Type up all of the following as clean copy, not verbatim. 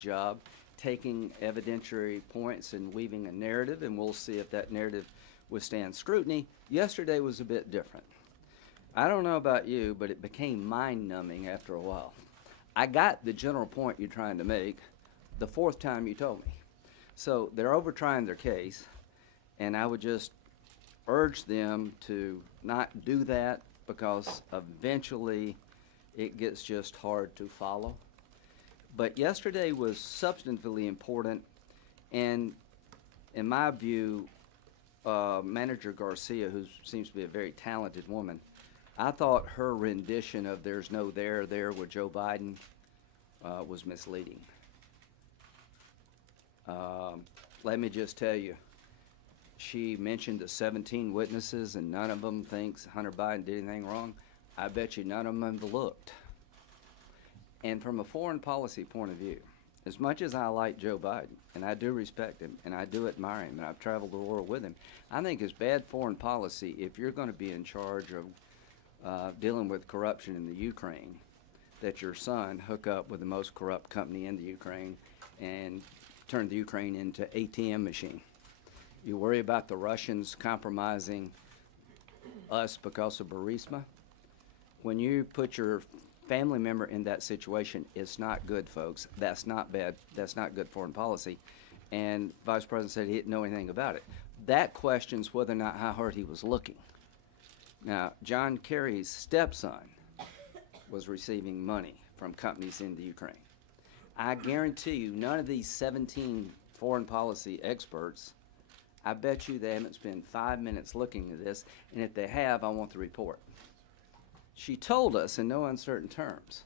job taking evidentiary points and weaving a narrative, and we'll see if that narrative withstands scrutiny. Yesterday was a bit different. I don't know about you, but it became mind-numbing after a while. I got the general point you're trying to make the fourth time you told me. So they're over-trying their case, and I would just urge them to not do that because eventually it gets just hard to follow. But yesterday was substantively important, and in my view, Manager Garcia, who seems to be a very talented woman, I thought her rendition of "There's no there" with Joe Biden was misleading. Let me just tell you, she mentioned the 17 witnesses, and none of them thinks Hunter Biden did anything wrong. I bet you none of them have looked. And from a foreign policy point of view, as much as I like Joe Biden, and I do respect him, and I do admire him, and I've traveled the world with him, I think it's bad foreign policy if you're going to be in charge of dealing with corruption in the Ukraine, that your son hook up with the most corrupt company in the Ukraine and turn the Ukraine into ATM machine. You worry about the Russians compromising us because of Burisma. When you put your family member in that situation, it's not good, folks. That's not bad. That's not good foreign policy. And Vice President said he didn't know anything about it. That questions whether or not how hard he was looking. Now, John Kerry's stepson was receiving money from companies in the Ukraine. I guarantee you none of these 17 foreign policy experts, I bet you they haven't spent 5 minutes looking at this, and if they have, I want the report. She told us in no uncertain terms,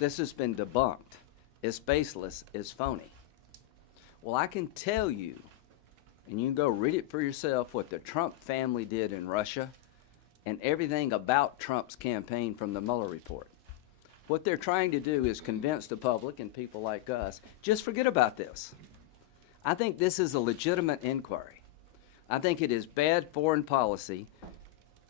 this has been debunked, it's baseless, it's phony. Well, I can tell you, and you can go read it for yourself, what the Trump family did in Russia and everything about Trump's campaign from the Mueller report. What they're trying to do is convince the public and people like us, just forget about this. I think this is a legitimate inquiry. I think it is bad foreign policy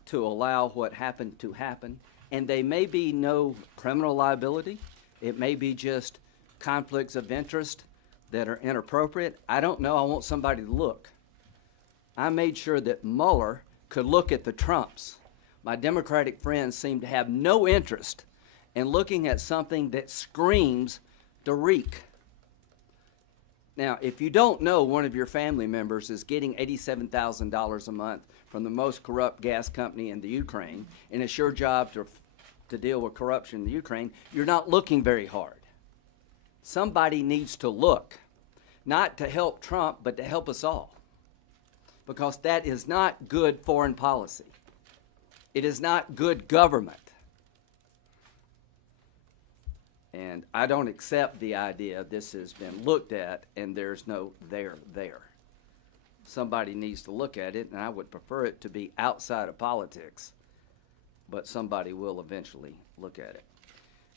to allow what happened to happen, and they may be no criminal liability. It may be just conflicts of interest that are inappropriate. I don't know. I want somebody to look. I made sure that Mueller could look at the Trumps. My Democratic friends seem to have no interest in looking at something that screams to reek. Now, if you don't know one of your family members is getting $87,000 a month from the most corrupt gas company in the Ukraine, and it's your job to deal with corruption in the Ukraine, you're not looking very hard. Somebody needs to look, not to help Trump, but to help us all. Because that is not good foreign policy. It is not good government. And I don't accept the idea this has been looked at and there's no there. Somebody needs to look at it, and I would prefer it to be outside of politics, but somebody will eventually look at it.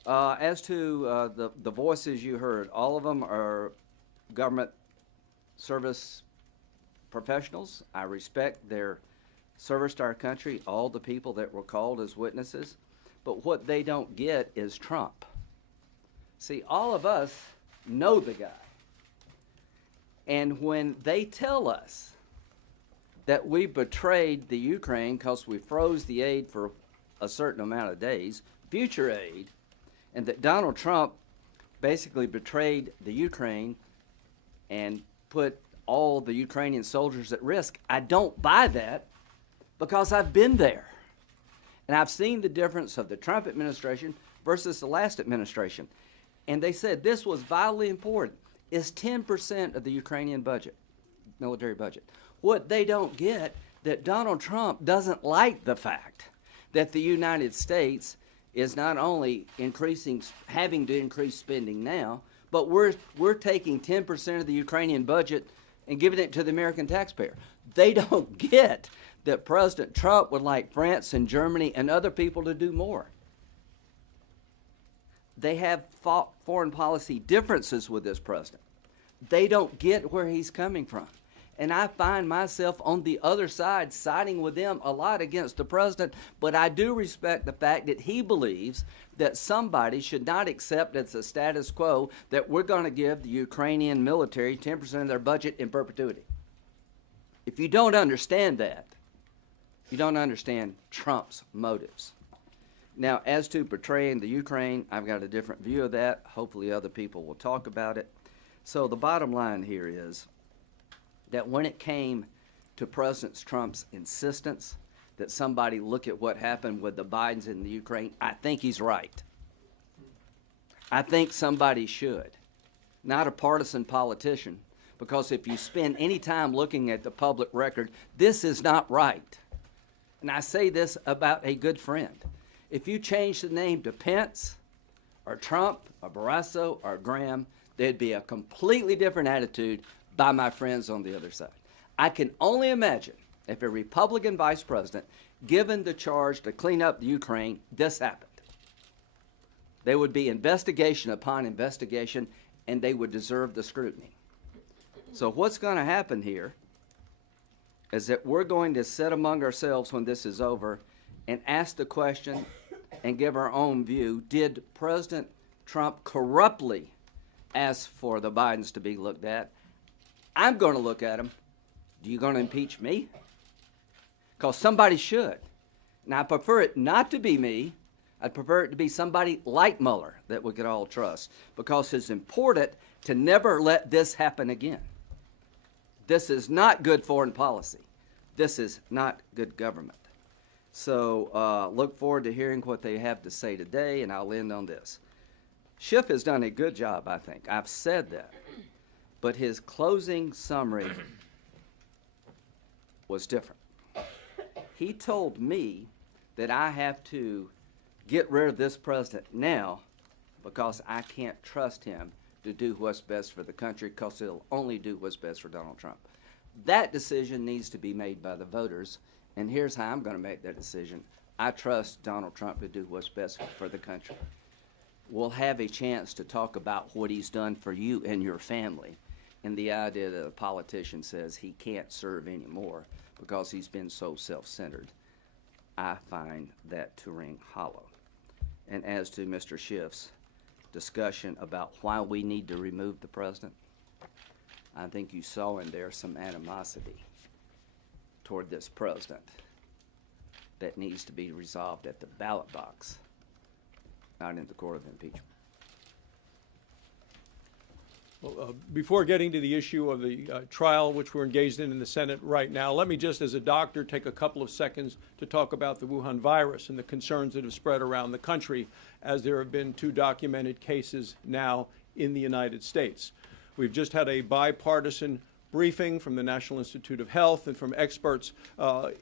As to the voices you heard, all of them are government service professionals. I respect their service to our country, all the people that were called as witnesses, but what they don't get is Trump. See, all of us know the guy. And when they tell us that we betrayed the Ukraine because we froze the aid for a certain amount of days, future aid, and that Donald Trump basically betrayed the Ukraine and put all the Ukrainian soldiers at risk, I don't buy that because I've been there. And I've seen the difference of the Trump administration versus the last administration. And they said this was vitally important. It's 10% of the Ukrainian budget, military budget. What they don't get, that Donald Trump doesn't like the fact that the United States is not only having to increase spending now, but we're taking 10% of the Ukrainian budget and giving it to the American taxpayer. They don't get that President Trump would like France and Germany and other people to do more. They have foreign policy differences with this president. They don't get where he's coming from. And I find myself on the other side siding with them a lot against the president, but I do respect the fact that he believes that somebody should not accept as a status quo that we're going to give the Ukrainian military 10% of their budget in perpetuity. If you don't understand that, you don't understand Trump's motives. Now, as to portraying the Ukraine, I've got a different view of that. Hopefully other people will talk about it. So the bottom line here is that when it came to President Trump's insistence that somebody look at what happened with the Bidens in the Ukraine, I think he's right. I think somebody should, not a partisan politician, because if you spend any time looking at the public record, this is not right. And I say this about a good friend. If you change the name to Pence or Trump or Barrasso or Graham, there'd be a completely different attitude by my friends on the other side. I can only imagine if a Republican vice president given the charge to clean up the Ukraine, this happened. There would be investigation upon investigation, and they would deserve the scrutiny. So what's going to happen here is that we're going to sit among ourselves when this is over and ask the question and give our own view. Did President Trump corruptly ask for the Bidens to be looked at? I'm going to look at them. Are you going to impeach me? Because somebody should. Now, I prefer it not to be me. I'd prefer it to be somebody like Mueller that we could all trust, because it's important to never let this happen again. This is not good foreign policy. This is not good government. So look forward to hearing what they have to say today, and I'll end on this. Schiff has done a good job, I think. I've said that. But his closing summary was different. He told me that I have to get rid of this president now because I can't trust him to do what's best for the country, because he'll only do what's best for Donald Trump. That decision needs to be made by the voters, and here's how I'm going to make that decision. I trust Donald Trump to do what's best for the country. We'll have a chance to talk about what he's done for you and your family, and the idea that a politician says he can't serve anymore because he's been so self-centered. I find that to ring hollow. And as to Mr. Schiff's discussion about why we need to remove the president, I think you saw in there some animosity toward this president that needs to be resolved at the ballot box, not in the court of impeachment. Well, before getting to the issue of the trial, which we're engaged in the Senate right now, let me just, as a doctor, take a couple of seconds to talk about the Wuhan virus and the concerns that have spread around the country, as there have been 2 documented cases now in the United States. We've just had a bipartisan briefing from the National Institute of Health and from experts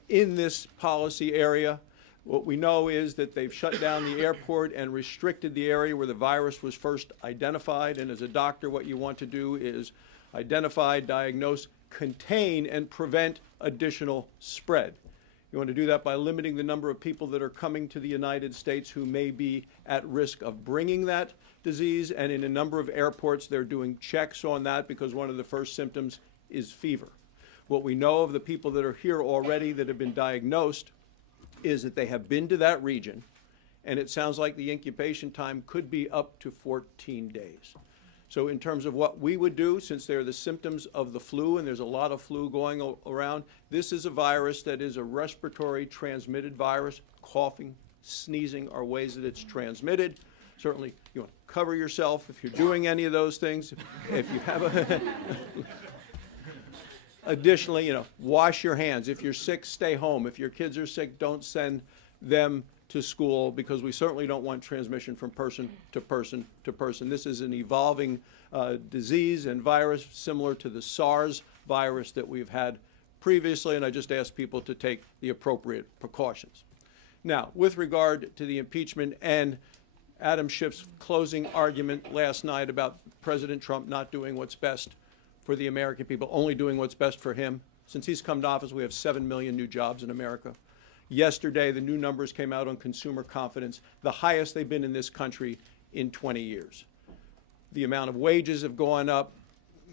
in this policy area. What we know is that they've shut down the airport and restricted the area where the virus was first identified. And as a doctor, what you want to do is identify, diagnose, contain, and prevent additional spread. You want to do that by limiting the number of people that are coming to the United States who may be at risk of bringing that disease. And in a number of airports, they're doing checks on that because one of the first symptoms is fever. What we know of the people that are here already that have been diagnosed is that they have been to that region, and it sounds like the incubation time could be up to 14 days. So in terms of what we would do, since they're the symptoms of the flu, and there's a lot of flu going around, this is a virus that is a respiratory transmitted virus. Coughing, sneezing are ways that it's transmitted. Certainly, you want to cover yourself if you're doing any of those things. If you have a Additionally, wash your hands. If you're sick, stay home. If your kids are sick, don't send them to school, because we certainly don't want transmission from person to person to person. This is an evolving disease and virus similar to the SARS virus that we've had previously, and I just ask people to take the appropriate precautions. Now, with regard to the impeachment and Adam Schiff's closing argument last night about President Trump not doing what's best for the American people, only doing what's best for him. Since he's come to office, we have 7 million new jobs in America. Yesterday, the new numbers came out on consumer confidence, the highest they've been in this country in 20 years. The amount of wages have gone up.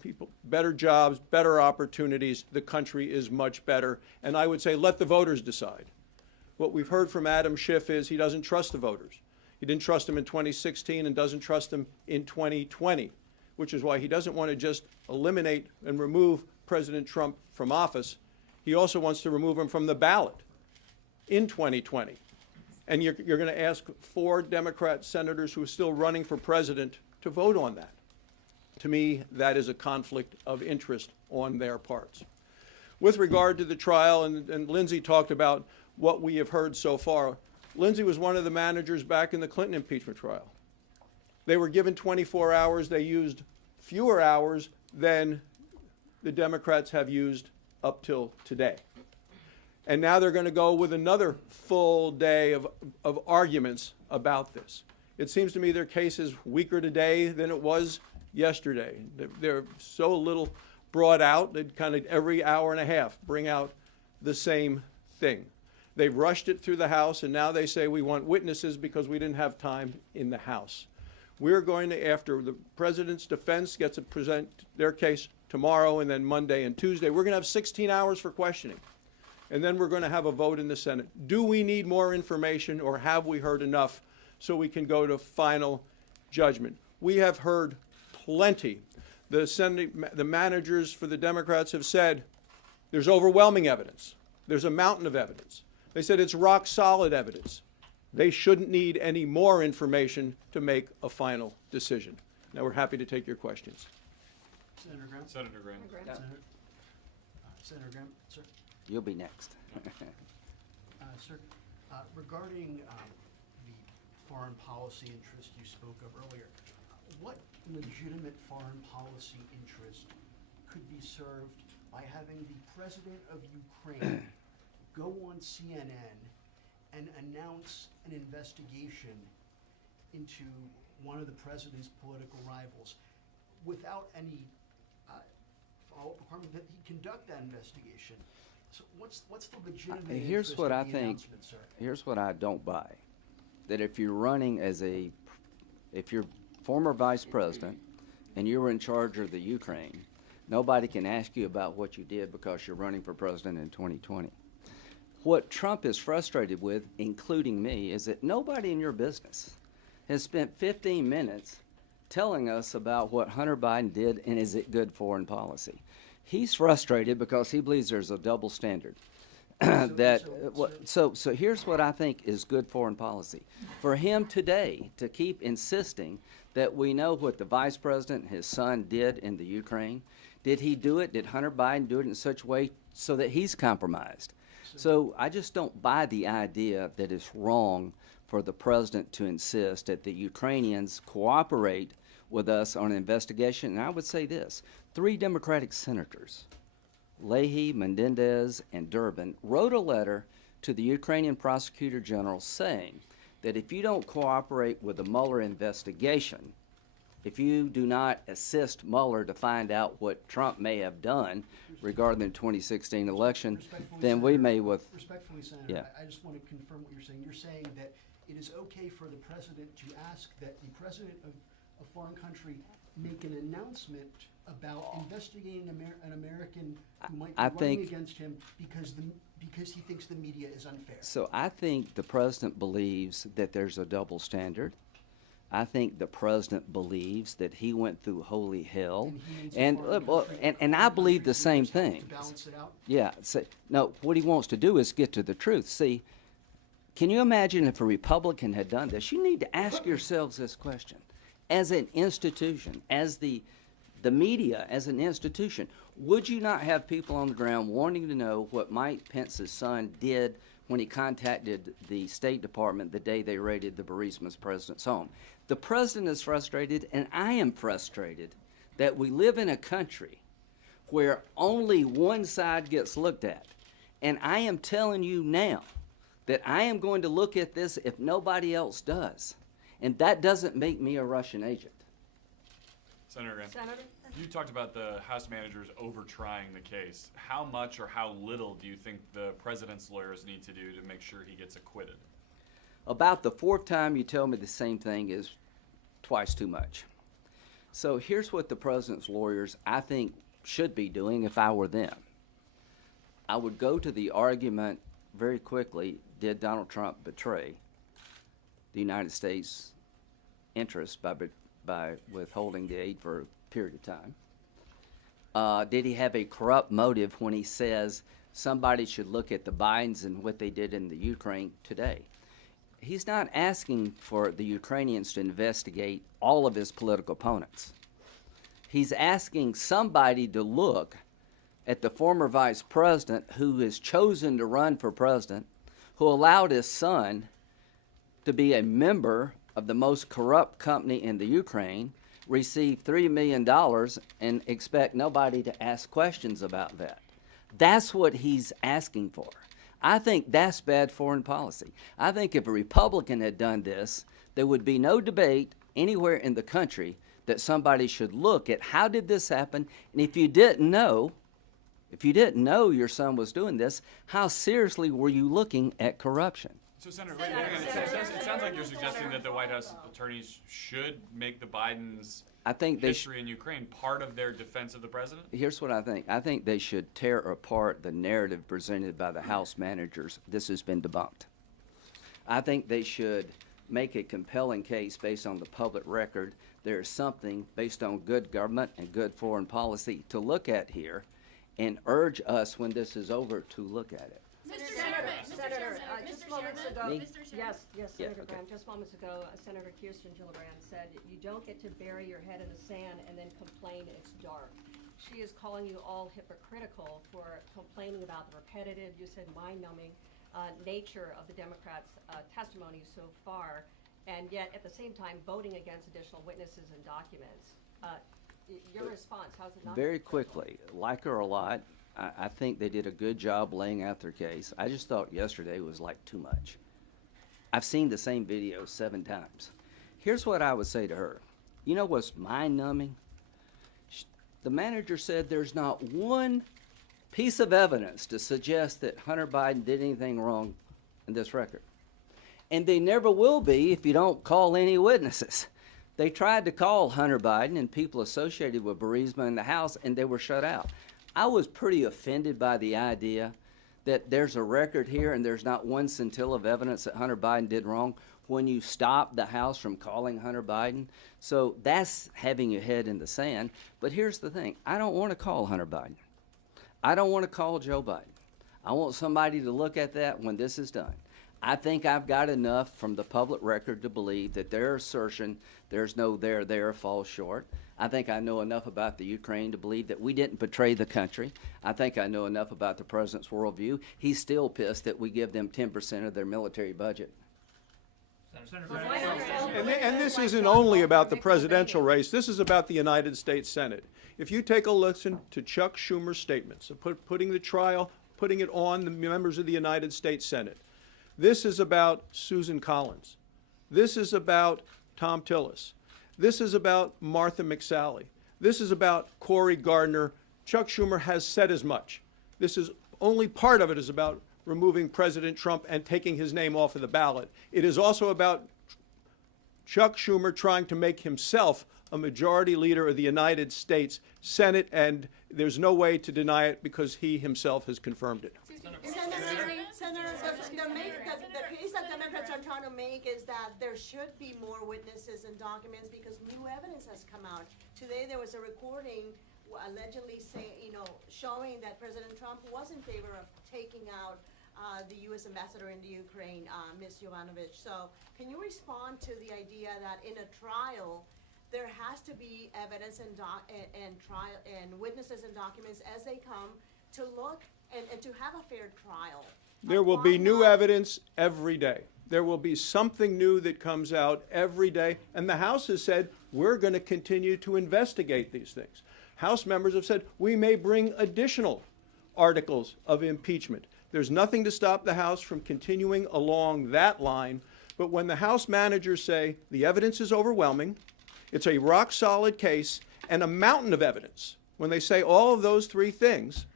people better jobs, better opportunities, the country is much better. And I would say let the voters decide. What we've heard from Adam Schiff is he doesn't trust the voters. He didn't trust them in 2016 and doesn't trust them in 2020, which is why he doesn't want to just eliminate and remove President Trump from office. He also wants to remove him from the ballot in 2020. And you're going to ask 4 Democrat senators who are still running for president to vote on that. To me, that is a conflict of interest on their parts. With regard to the trial, and Lindsey talked about what we have heard so far, Lindsey was one of the managers back in the Clinton impeachment trial. They were given 24 hours. They used fewer hours than the Democrats have used up till today. And now they're going to go with another full day of arguments about this. It seems to me their case is weaker today than it was yesterday. They're so little brought out that kind of every hour and a half bring out the same thing. They've rushed it through the House, and now they say we want witnesses because we didn't have time in the House. We're going to, after the president's defense gets to present their case tomorrow and then Monday and Tuesday, we're going to have 16 hours for questioning. And then we're going to have a vote in the Senate. Do we need more information, or have we heard enough so we can go to final judgment? We have heard plenty. The Senate, the managers for the Democrats have said there's overwhelming evidence. There's a mountain of evidence. They said it's rock solid evidence. They shouldn't need any more information to make a final decision. Now we're happy to take your questions. Senator Graham? Senator Graham. Senator Graham, sir. You'll be next. Sir, regarding the foreign policy interest you spoke of earlier, what legitimate foreign policy interest could be served by having the president of Ukraine go on CNN and announce an investigation into one of the president's political rivals without any follow-up requirement that he conduct that investigation? So what's the legitimate Here's interest what of I the think. announcement, sir? Here's what I don't buy. That if you're running if you're former vice president and you were in charge of the Ukraine, nobody can ask you about what you did because you're running for president in 2020. What Trump is frustrated with, including me, is that nobody in your business has spent 15 minutes telling us about what Hunter Biden did and is it good foreign policy. He's frustrated because he believes there's a double standard. So here's what I think is good foreign policy. For him today to keep insisting that we know what the vice president and his son did in the Ukraine, did he do it? Did Hunter Biden do it in such a way so that he's compromised? So I just don't buy the idea that it's wrong for the president to insist that the Ukrainians cooperate with us on an investigation. And I would say this, 3 Democratic senators, Leahy, Menendez, and Durbin, wrote a letter to the Ukrainian prosecutor general saying that if you don't cooperate with the Mueller investigation, if you do not assist Mueller to find out what Trump may have done regarding the 2016 election, then we may with... Respectfully, Senator, Yeah. I just want to confirm what you're saying. You're saying that it is okay for the president to ask that the president of a foreign country make an announcement about investigating an American who might be running against him because he thinks the media is unfair. So I think the president believes that there's a double standard. I think the president believes that he went through holy hell, and I believe the same thing. To balance it out? Yeah. So, no, what he wants to do is get to the truth. See, can you imagine if a Republican had done this? You need to ask yourselves this question. As an institution, as the media, as an institution, would you not have people on the ground wanting to know what Mike Pence's son did when he contacted the State Department the day they raided the Burisma's president's home? The president is frustrated, and I am frustrated that we live in a country where only one side gets looked at. And I am telling you now that I am going to look at this if nobody else does. And that doesn't make me a Russian agent. Senator Graham. Senator? You talked about the House managers over-trying the case. How much or how little do you think the president's lawyers need to do to make sure he gets acquitted? About the 4th time you tell me the same thing is twice too much. So here's what the president's lawyers, I think, should be doing if I were them. I would go to the argument very quickly, did Donald Trump betray the United States interests by withholding the aid for a period of time? Did he have a corrupt motive when he says somebody should look at the Bidens and what they did in the Ukraine today? He's not asking for the Ukrainians to investigate all of his political opponents. He's asking somebody to look at the former vice president who is chosen to run for president, who allowed his son to be a member of the most corrupt company in the Ukraine, receive $3 million, and expect nobody to ask questions about that. That's what he's asking for. I think that's bad foreign policy. I think if a Republican had done this, there would be no debate anywhere in the country that somebody should look at how did this happen, and if you didn't know your son was doing this, how seriously were you looking at corruption? So, Senator, wait, hang on. It sounds like you're suggesting that the White House attorneys should make the Bidens' I think history in Ukraine part of their defense of the president? Here's what I think. I think they should tear apart the narrative presented by the House managers. This has been debunked. I think they should make a compelling case based on the public record. There is something based on good government and good foreign policy to look at here, and urge us when this is over to look at it. Senator, just moments ago, Me? yes, Yeah, Senator okay. Graham, just moments ago, Senator Kirsten Gillibrand said, you don't get to bury your head in the sand and then complain it's dark. She is calling you all hypocritical for complaining about the repetitive, you said mind-numbing, nature of the Democrats' testimony so far, and yet at the same time voting against additional witnesses and documents. Your response, how's it not? Very quickly, like her a lot, I think they did a good job laying out their case. I just thought yesterday was like too much. I've seen the same video 7 times. Here's what I would say to her. You know what's mind-numbing? The manager said there's not one piece of evidence to suggest that Hunter Biden did anything wrong in this record. And they never will be if you don't call any witnesses. They tried to call Hunter Biden and people associated with Burisma in the House, and they were shut out. I was pretty offended by the idea that there's a record here and there's not one scintilla of evidence that Hunter Biden did wrong when you stop the House from calling Hunter Biden. So that's having your head in the sand. But here's the thing. I don't want to call Hunter Biden. I don't want to call Joe Biden. I want somebody to look at that when this is done. I think I've got enough from the public record to believe that their assertion, there's no there falls short. I think I know enough about the Ukraine to believe that we didn't betray the country. I think I know enough about the president's worldview. He's still pissed that we give them 10% of their military budget. And this isn't only about the presidential race. This is about the United States Senate. If you take a listen to Chuck Schumer's statements, of putting the trial, putting it on the members of the United States Senate, this is about Susan Collins. This is about Tom Tillis. This is about Martha McSally. This is about Cory Gardner. Chuck Schumer has said as much. This is only part of it is about removing President Trump and taking his name off of the ballot. It is also about Chuck Schumer trying to make himself a majority leader of the United States Senate, and there's no way to deny it because he himself has confirmed it. Senator, the case that Democrats are trying to make is that there should be more witnesses and documents because new evidence has come out. Today there was a recording allegedly showing that President Trump was in favor of taking out the U.S. ambassador in the Ukraine, Ms. Yovanovitch. So can you respond to the idea that in a trial there has to be evidence and trial and witnesses and documents as they come to look and to have a fair trial? There will be new evidence every day. There will be something new that comes out every day. And the House has said, we're going to continue to investigate these things. House members have said, we may bring additional articles of impeachment. There's nothing to stop the House from continuing along that line. But when the House managers say the evidence is overwhelming, it's a rock-solid case, and a mountain of evidence, when they say all of those 3 things,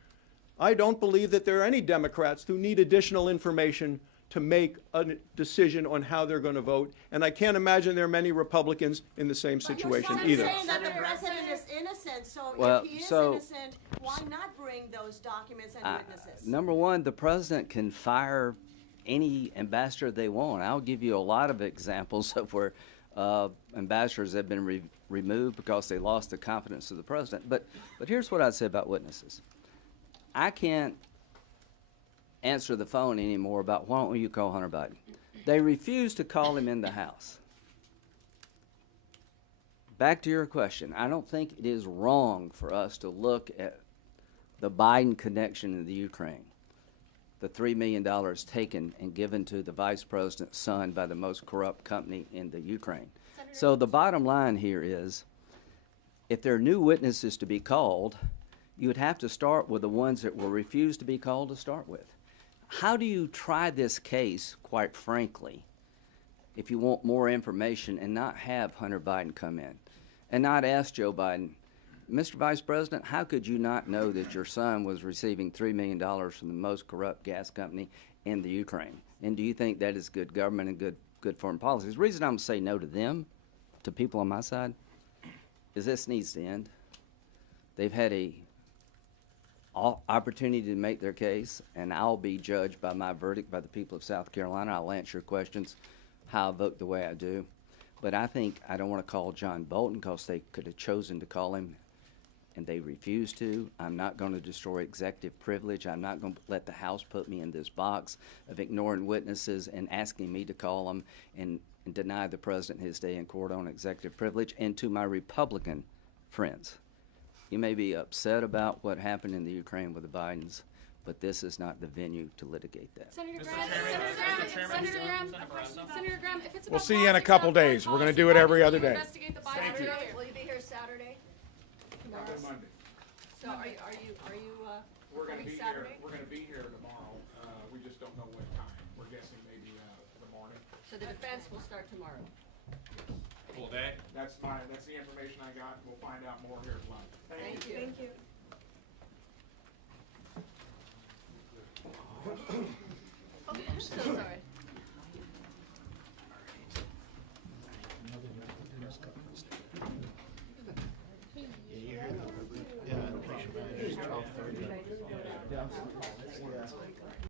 I don't believe that there are any Democrats who need additional information to make a decision on how they're going to vote. And I can't imagine there are many Republicans in the same situation You're either. saying that the president is innocent, so Well, if he is so- innocent, why not bring those documents and witnesses? Number one, the president can fire any ambassador they want. I'll give you a lot of examples of where ambassadors have been removed because they lost the confidence of the president. But here's what I'd say about witnesses. I can't answer the phone anymore about why don't you call Hunter Biden. They refused to call him in the House. Back to your question, I don't think it is wrong for us to look at the Biden connection in the Ukraine. The $3 million taken and given to the vice president's son by the most corrupt company in the Ukraine. So the bottom line here is, if there are new witnesses to be called, you would have to start with the ones that were refused to be called to start with. How do you try this case, quite frankly, if you want more information and not have Hunter Biden come in and not ask Joe Biden, Mr. Vice President, how could you not know that your son was receiving $3 million from the most corrupt gas company in the Ukraine? And do you think that is good government and good foreign policy? The reason I'm going to say no to them, to people on my side, is this needs to end. They've had a opportunity to make their case, and I'll be judged by my verdict by the people of South Carolina. I'll answer your questions, how I vote the way I do. But I think I don't want to call John Bolton because they could have chosen to call him and they refused to. I'm not going to destroy executive privilege. I'm not going to let the House put me in this box of ignoring witnesses and asking me to call them and deny the president his day in court on executive privilege. And to my Republican friends, you may be upset about what happened in the Ukraine with the Bidens, but this is not the venue to litigate that. Senator Graham, if it's about We'll see you in a politics, couple not foreign days. We're gonna policy, do it why every didn't other you day. investigate the Biden Thank you. area? Will you be here Saturday? Tomorrow? Monday. So are you We're gonna coming be here, Saturday? we're gonna be here tomorrow. We just don't know what time. We're guessing maybe, the morning. So the defense will start tomorrow. Full day? That's the information I got. We'll find out more here at lunch. Thank you. Thank you. I'm so sorry.